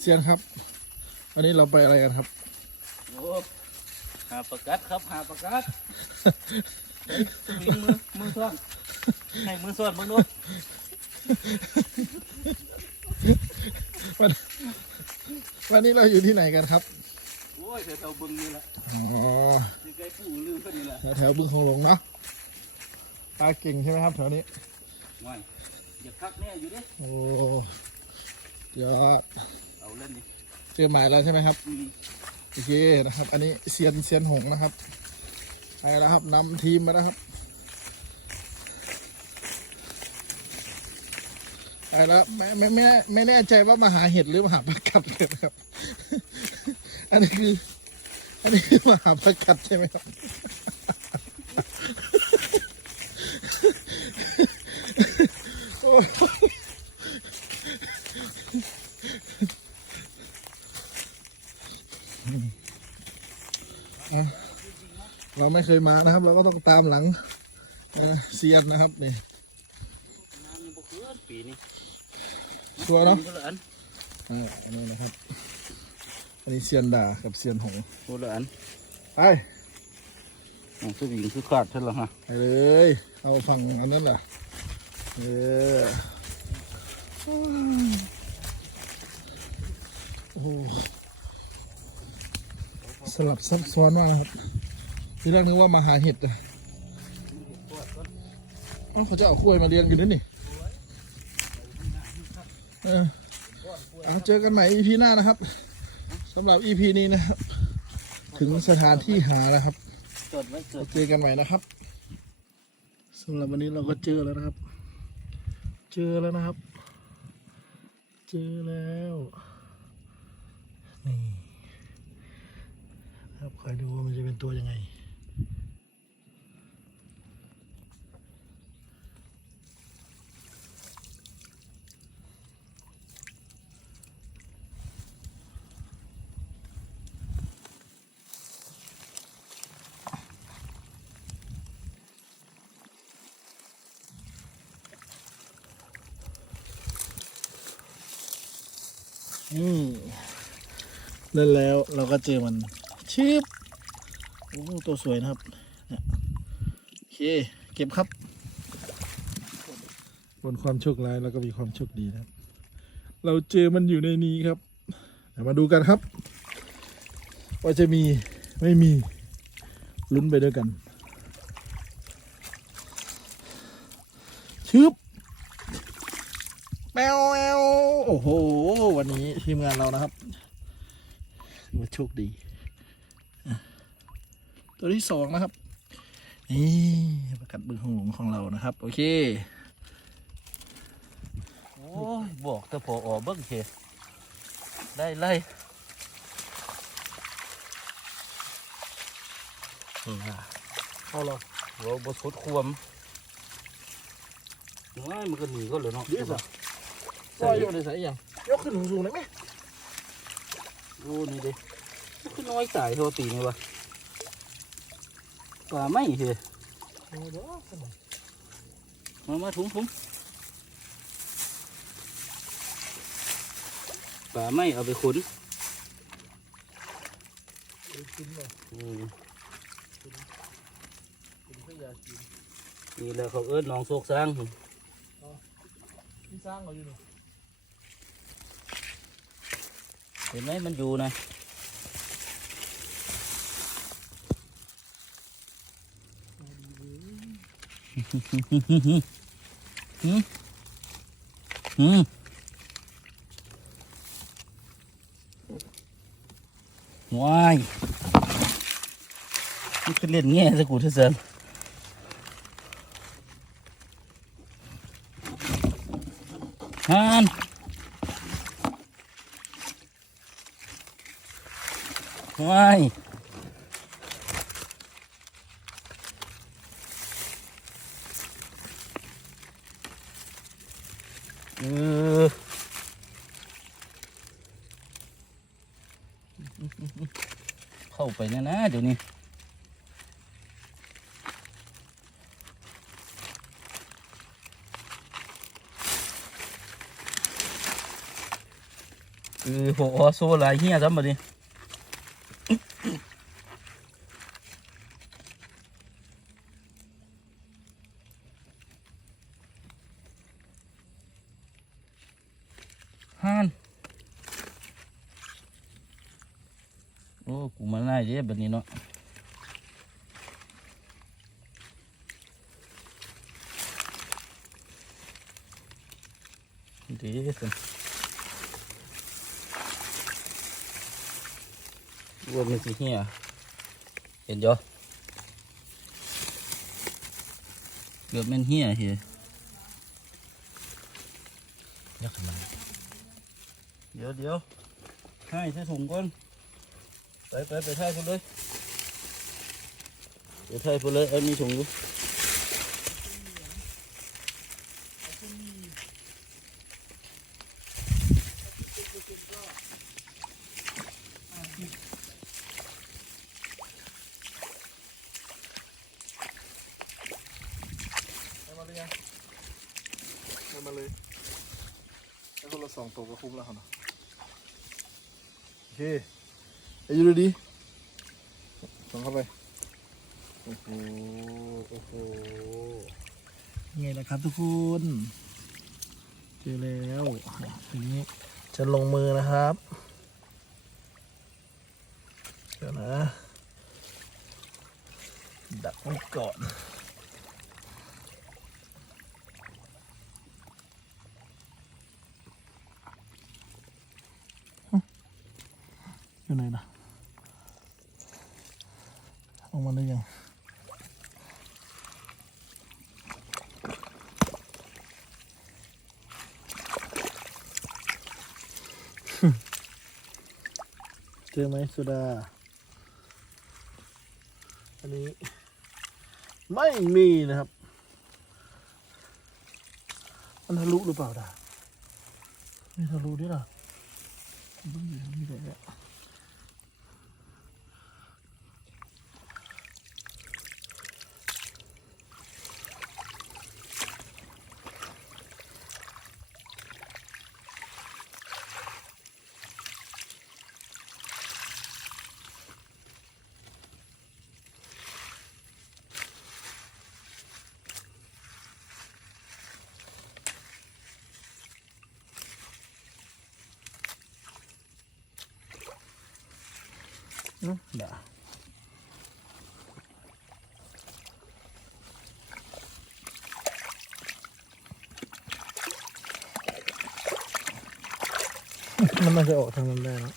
เซียนครับ วันนี้เราไปอะไรกันครับโอ้หาประกัดครับหาประกัดเฮ้ยสวิงมือมือส่วนให้มือส่วนมือนู้นวันวันนี้เราอยู่ที่ไหนกันครับโอ้ยแถวๆบึงนี่แหละอ๋ออยู่ใกล้ปู่ลืมกันนี่แหละแถวแถวบึงคงหลงเนาะปลาเก่งใช่ไหมครับแถวนี้ไม่อย่าพักแน่อยู่ดิโอ้ยอด เอาเล่นดิเจอหมายแล้วใช่ไหมครับอืมโอเคนะครับ อันนี้เซียนเซียนหงนะครับไปแล้วครับนำทีมมาแล้วครับไปแล้วไม่ไม่ไม่ไม่แน่ใจว่ามาหาเห็ดหรือมาหาปลากัดเลยนะครับ อันนี้คือ อันนี้คือมาหาปลากัดใช่ไหมครับ โอ้ยอะเรา ไม่เคยมานะครับ เราก็ต้องตามหลังเอ่อเซียนนะครับนี่น้ำมันบ่ขึ้นปีนี้ชัวร์เนาะคนละอันอ่าอันนี้นะครับ อันนี้เซียนด่ากับเซียนหงส์คนละอันไปอ๋อสวิงคือขาดเท่าไหร่ฮะไปเลยเอาฝั่งอันนั้นแหละเออโอ้โหสลับซับซ้อนมากนะครับ ทีแรกนึกว่ามาหาเห็ดอะเอ้าเขาจะเอากล้วยมาเรียงอยู่นั่นนี่เออเอาเจอกันใหม่ EP หน้านะครับสำหรับ EP นี้นะครับ ถึงสถานที่หาแล้วครับจดไว้จดเจอกันใหม่นะครับสำหรับวันนี้เราก็เจอแล้วนะครับ เจอแล้วนะครับ เจอแล้วนี่ครับคอยดูว่ามันจะเป็นตัวยังไง นี่เล่นแล้วเราก็เจอมันชิบโอ้ตัวสวยนะครับโอเคเก็บครับ บนความโชคร้ายแล้วก็มีความโชคดีนะครับเราเจอมันอยู่ในนี้ครับเดี๋ยวมาดูกันครับ ว่าจะมีไม่มีลุ้นไปด้วยกันชึบแมวแมวโอ้โห วันนี้ทีมงานเรานะครับถือว่าโชคดีอะตัวที่สองนะครับ นี่ประกัดบึงหงหลงของเรานะครับ โอเค โอ้ยบอกแต่พอออกเบิ้งเขได้ไล่เอาเหรอเราบสุดควมน้อยมันก็หนีก็เลยเนาะเยอะสัสก็โยนในสายอย่าง ยกขึ้นสูงๆได้ไหมโอ้นี่เด้มันคือน้อยตายเท่าปีนี่วะปลาไม่เหรอเดี๋ยวมามาถุงถุงปลาไม่เอาไปขุนกินเลยอืมกินข้าวยากินนี่แหละเขาเอิ้นหน้องโศกสร้างที่สร้างเราอยู่นี่ เห็นไหมมันอยู่นะหืมหืมว้ายมันคือเล่นแง่สกูเทเซนฮาน ว้ายเออเข้าไปนะนะเดี๋ยวนี้คือโหโซ่ลายเฮียซ้ำบัด ฮันโอ้กูมาไล่เด้บัดนี้เนาะดีสิรวมเป็นสิเฮียเห็นจ้ะเกือบเป็นเฮียเฮียยักษ์มัน ดี๋ยวเดี๋ยวให้ใส่ถุงก่อน ไปไปไปถ่ายคนเลยไปถ่ายพุ่นเลยเอามีถุงอยู่มาหรือยังได้มาเลยได้คนละสองตัวก็คุ้มแล้วเนาะโอ เคอายุดูดีส่งเข้าไป โอ้โห โอ้โห ไงล่ะครับทุกคน เจอแล้วทีนี้จะลงมือนะครับ เดี๋ยวนะ ดักไว้ก่อน ไหนนะออกมาได้ยังเจอไหมสุดา อันนี้ ไม่มีนะครับ มันทะลุหรือเปล่าดาไม่ทะลุด้วยล่ะมันอยู่ที่ไหนเนี่ย เดี๋ยวมันน่าจะออกทางนั้นได้แล้ว